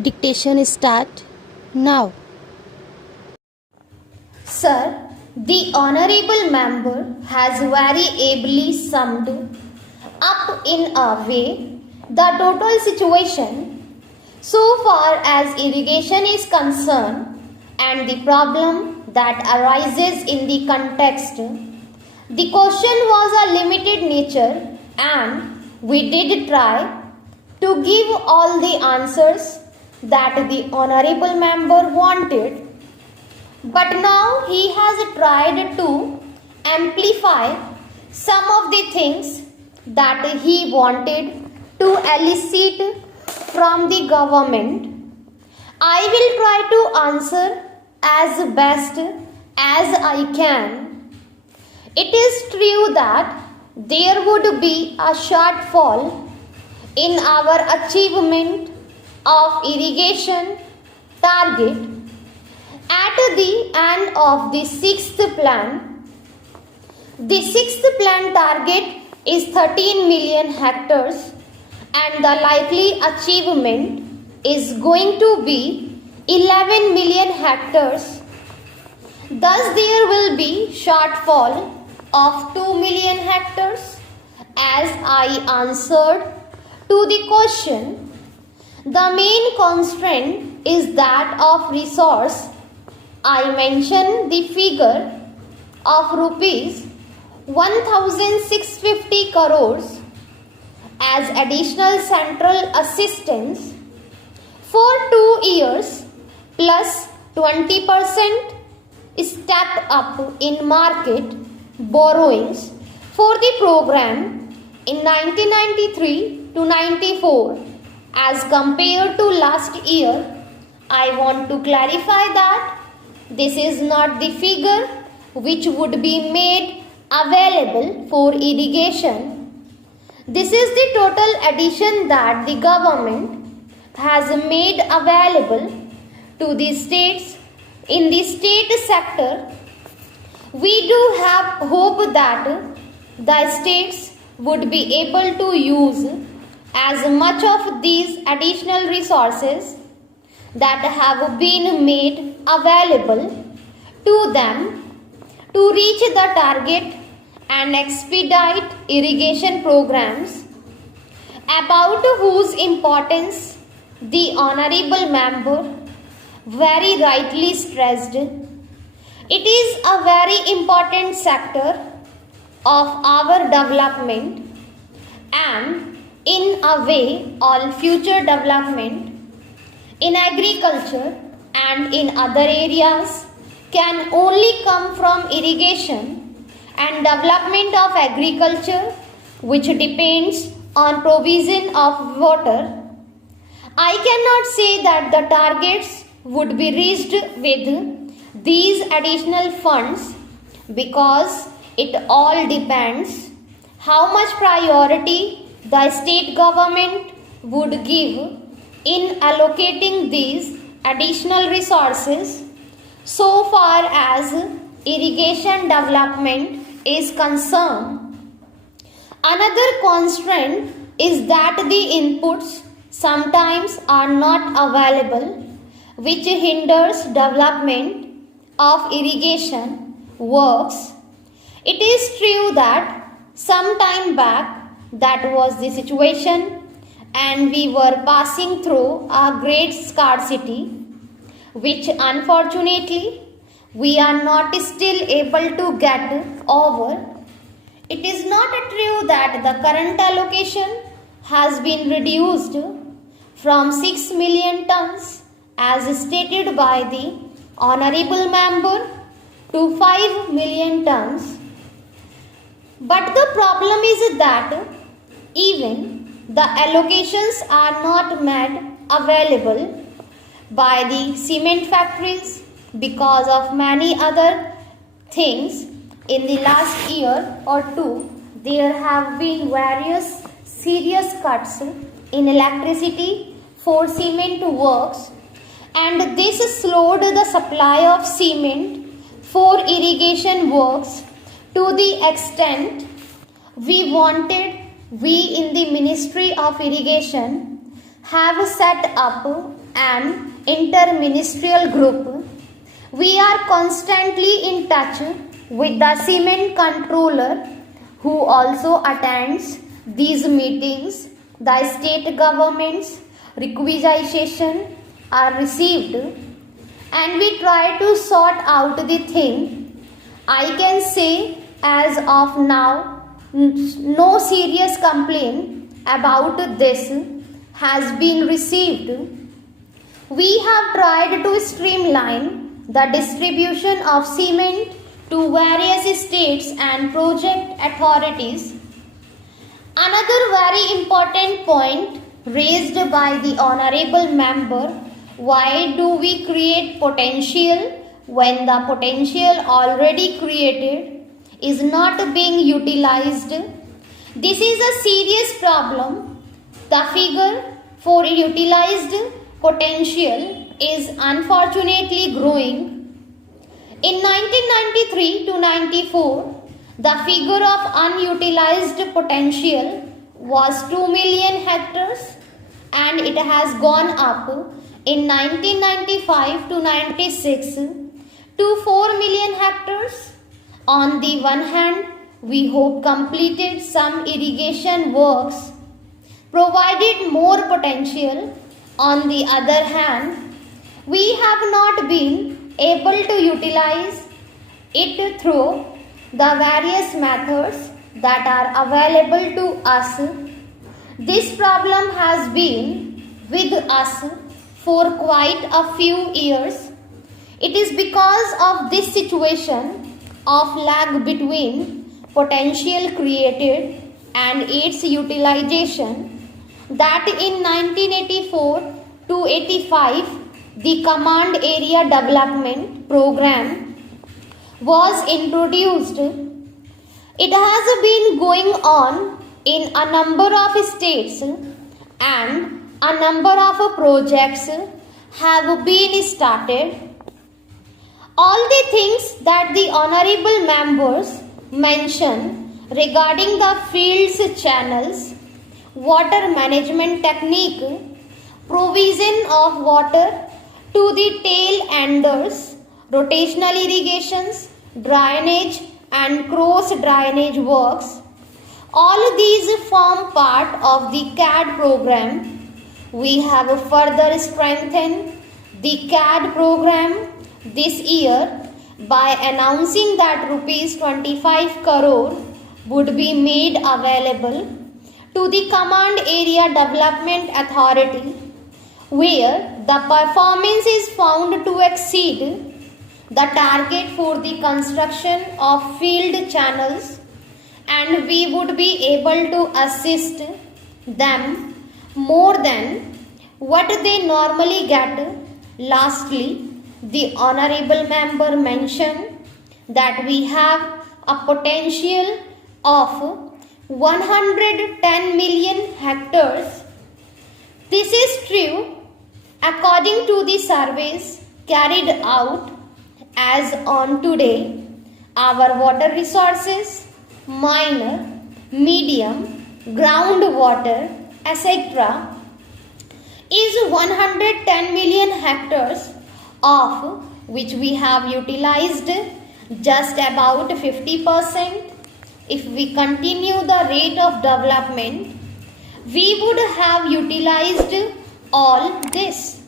Dictation start now. Sir, the honorable member has very ably summed up in a way the total situation so far as irrigation is concerned and the problem that arises in the context. The question was a limited nature and we did try to give all the answers that the honorable member wanted, but now he has tried to amplify some of the things that he wanted to elicit from the government. I will try to answer as best as I can. It is true that there would be a shortfall in our achievement of irrigation target at the end of the sixth plan. The sixth plan target is 13 million hectares and the likely achievement is going to be 11 million hectares. Thus there will be shortfall of 2 million hectares. As I answered to the question, the main constraint is that of resource. I mentioned the figure of rupees 1650 crores as additional central assistance for 2 years plus 20% step up in market borrowings for the program in 1993 to 94 as compared to last year. I want to clarify that this is not the figure which would be made available for irrigation. This is the total addition that the government has made available to the states. In the state sector, we do have hope that the states would be able to use as much of these additional resources that have been made available to them to reach the target and expedite irrigation programs, about whose importance the honorable member very rightly stressed. It is a very important sector of our development, and in a way all future development in agriculture and in other areas can only come from irrigation and development of agriculture, which depends on provision of water. I cannot say that the targets would be reached with these additional funds because it all depends how much priority the state government would give in allocating these additional resources so far as irrigation development is concerned. Another constraint is that the inputs sometimes are not available, which hinders development of irrigation works. It is true that some time back that was the situation and we were passing through a great scarcity, which unfortunately we are not still able to get over. It is not true that the current allocation has been reduced from 6 million tons as stated by the honorable member to 5 million tons. But the problem is that even the allocations are not made available by the cement factories because of many other things. In the last year or two, there have been various serious cuts in electricity for cement works, and this slowed the supply of cement for irrigation works to the extent we in the Ministry of Irrigation have set up an interministerial group. We are constantly in touch with the cement controller who also attends these meetings. The state government's requisition are received and we try to sort out the thing. I can say as of now no serious complaint about this has been received. We have tried to streamline the distribution of cement to various states and project authorities. Another very important point raised by the honorable member: why do we create potential when the potential already created is not being utilized? This is a serious problem. The figure for utilized potential is unfortunately growing. In 1993 to 94, the figure of unutilized potential was 2 million hectares and it has gone up in 1995 to 96 to 4 million hectares. On the one hand, we hope completed some irrigation works provided more potential. On the other hand, we have not been able to utilize it through the various methods that are available to us. This problem has been with us for quite a few years. It is because of this situation of lag between potential created and its utilization that in 1984 to 85 the Command Area Development Program was introduced. It has been going on in a number of states and a number of projects have been started. All the things that the honorable members mention regarding the fields channels, water management technique, provision of water to the tail enders, rotational irrigations, drainage and cross drainage works, all these form part of the CAD program. We have further strengthened the CAD program this year by announcing that rupees 25 crore would be made available to the Command Area Development Authority, where the performance is found to exceed the target for the construction of field channels, and we would be able to assist them more than what they normally get. Lastly, the honorable member mentioned that we have a potential of 110 million hectares. This is true according to the surveys carried out as on today. Our water resources, minor, medium, groundwater, etc. is 110 million hectares, of which we have utilized just about 50%. If we continue the rate of development, we would have utilized all this.